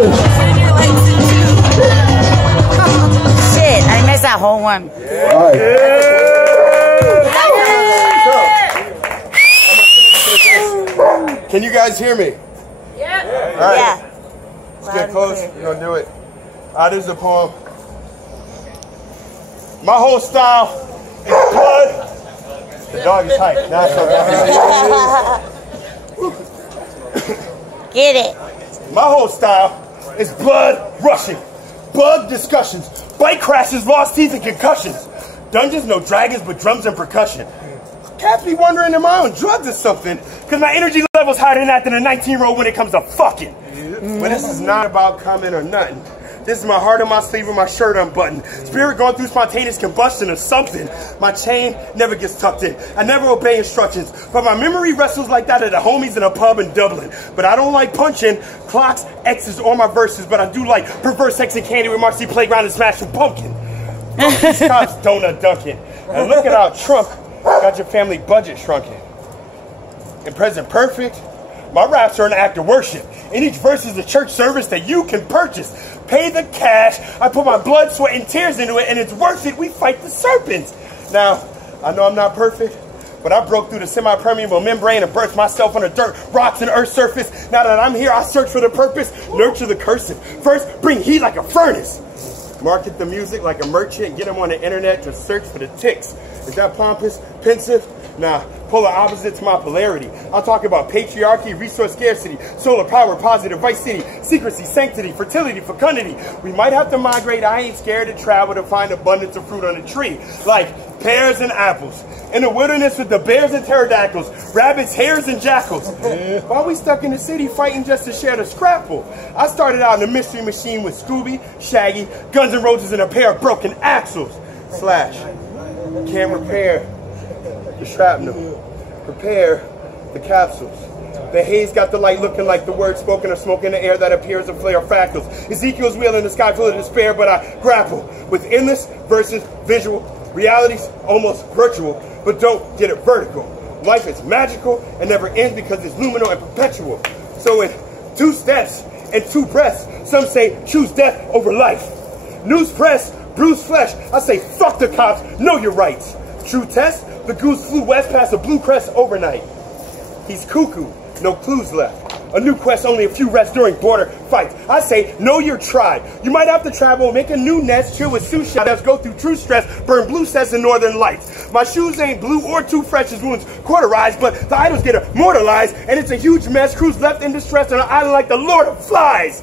Shit, I missed that whole one. Can you guys hear me? Yeah. All right. Yeah. Let's get close. We're going to do it. This is a poem. My whole style is blood. The dog is hype. Get it. My whole style is blood rushing, bug discussions, bike crashes, lost teeth, and concussions. Dungeons, no dragons, but drums and percussion. Cats be wondering, am I on drugs or something? Because my energy level's higher than that than a 19-year-old when it comes to fucking. But this is not about coming or nothing. This is my heart on my sleeve and my shirt unbuttoned. Spirit going through spontaneous combustion or something. My chain never gets tucked in. I never obey instructions. But my memory wrestles like that of the homies in a pub in Dublin. But I don't like punching clocks, X's, or my verses. But I do like perverse sex and candy with Marcy Playground and Smashing Pumpkin. These cops donut dunking. And look at how Trump got your family budget shrunken. And President Perfect, my raps are an act of worship. And each verse is a church service that you can purchase. Pay the cash. I put my blood, sweat, and tears into it, and it's worth it. We fight the serpents. Now, I know I'm not perfect, but I broke through the semi-permeable membrane and birthed myself on the dirt, rocks, and earth's surface. Now that I'm here, I search for the purpose, nurture the cursive. First, bring heat like a furnace. Market the music like a merchant and get them on the internet to search for the ticks. Is that pompous, pensive? Nah, polar opposite to my polarity. I'll talk about patriarchy, resource scarcity, solar power, positive, vice city, secrecy, sanctity, fertility, fecundity. We might have to migrate. I ain't scared to travel to find abundance of fruit on a tree, like pears and apples. In the wilderness with the bears and pterodactyls, rabbits, hares, and jackals. While we stuck in the city fighting just to share the scrapple. I started out in the mystery machine with Scooby, Shaggy, Guns N' Roses, and a pair of broken axles. Slash. Can't repair the shrapnel. Prepare the capsules. The haze got the light looking like the word spoken or smoke in the air that appears a flare of fractals. Ezekiel's wheel in the sky full of despair, but I grapple with endless versus visual. Reality's almost virtual, but don't get it vertical. Life is magical and never ends because it's luminal and perpetual. So in 2 steps and 2 breaths, some say choose death over life. News press, bruised flesh, I say fuck the cops, know your rights. True test, the goose flew west past the blue crest overnight. He's cuckoo, no clues left. A new quest, only a few rests during border fights. I say, know your tribe. You might have to travel, make a new nest, chill with sous chefs, go through true stress, burn blue sets and northern lights. My shoes ain't blue or too fresh as wounds cauterized, but the idols get immortalized, and it's a huge mess. Crews left in distress on an island like the Lord of Flies.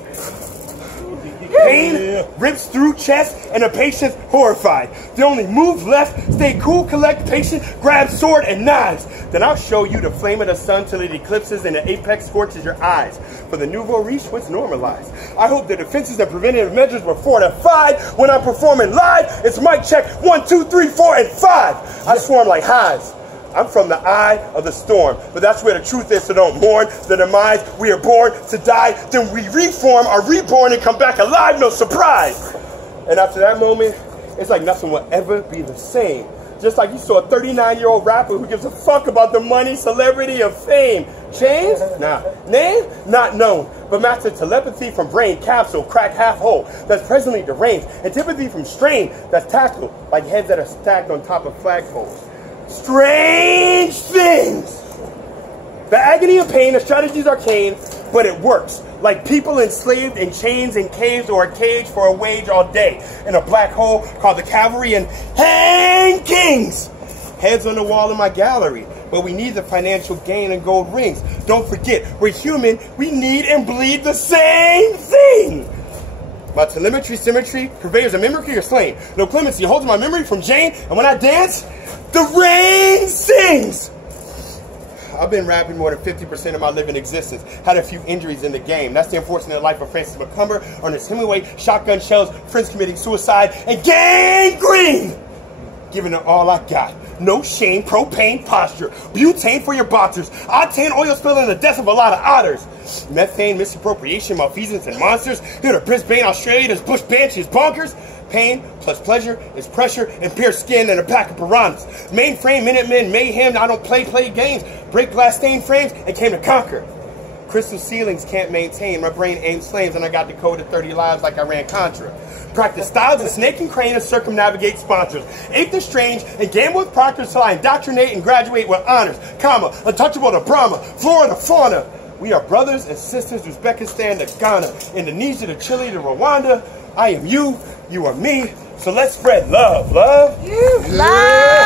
Pain rips through chest and the patient's horrified. The only move left, stay cool, collect patient, grab sword and knives. Then I'll show you the flame of the sun till it eclipses and the apex scorches your eyes. For the nouveau riche, what's normalized? I hope the defenses and preventative measures were fortified. When I'm performing live, it's mic check 1, 2, 3, 4, and 5. I swarm like hives. I'm from the eye of the storm, but that's where the truth is, so don't mourn the demise. We are born to die, then we reform, are reborn, and come back alive, no surprise. And after that moment, it's like nothing will ever be the same. Just like you saw a 39-year-old rapper who gives a fuck about the money, celebrity, or fame. Chains? Nah. Name? Not known. But master telepathy from brain capsule, crack half hole, that's presently deranged. Antipathy from strain, that's tactile, like heads that are stacked on top of flagpoles. Strange things. The agony of pain, the strategy's arcane, but it works. Like people enslaved in chains and caves or a cage for a wage all day. In a black hole called the cavalry and hang kings. Heads on the wall in my gallery. But we need the financial gain and gold rings. Don't forget, we're human. We need and bleed the same thing. My telemetry, symmetry, purveyors of mimicry are slain. No clemency holds my memory from Jane. And when I dance, the rain sings. I've been rapping more than 50% of my living existence. Had a few injuries in the game. That's the unfortunate life of Francis McCumber, Ernest Hemingway, shotgun shells, friends committing suicide, and gangrene. Giving it all I got. No shame, propane posture. Butane for your boxers. Octane oil spill and the death of a lot of otters. Methane, misappropriation, malfeasance, and monsters. Here to Brisbane, Australia, this bush banshee is bonkers. Pain plus pleasure is pressure and pierced skin and a pack of piranhas. Mainframe, Minutemen, mayhem. I don't play games. Break glass stained frames and came to conquer. Crystal ceilings can't maintain. My brain aims flames and I got decoded 30 lives like I ran Contra. Practice styles of snake and crane and circumnavigate sponsors. Ape the strange and gamble with proctors till I indoctrinate and graduate with honors. Comma, untouchable to Brahma, flora to fauna. We are brothers and sisters, Uzbekistan to Ghana, Indonesia to Chile to Rwanda. I am you, you are me. So let's spread love, love. Love.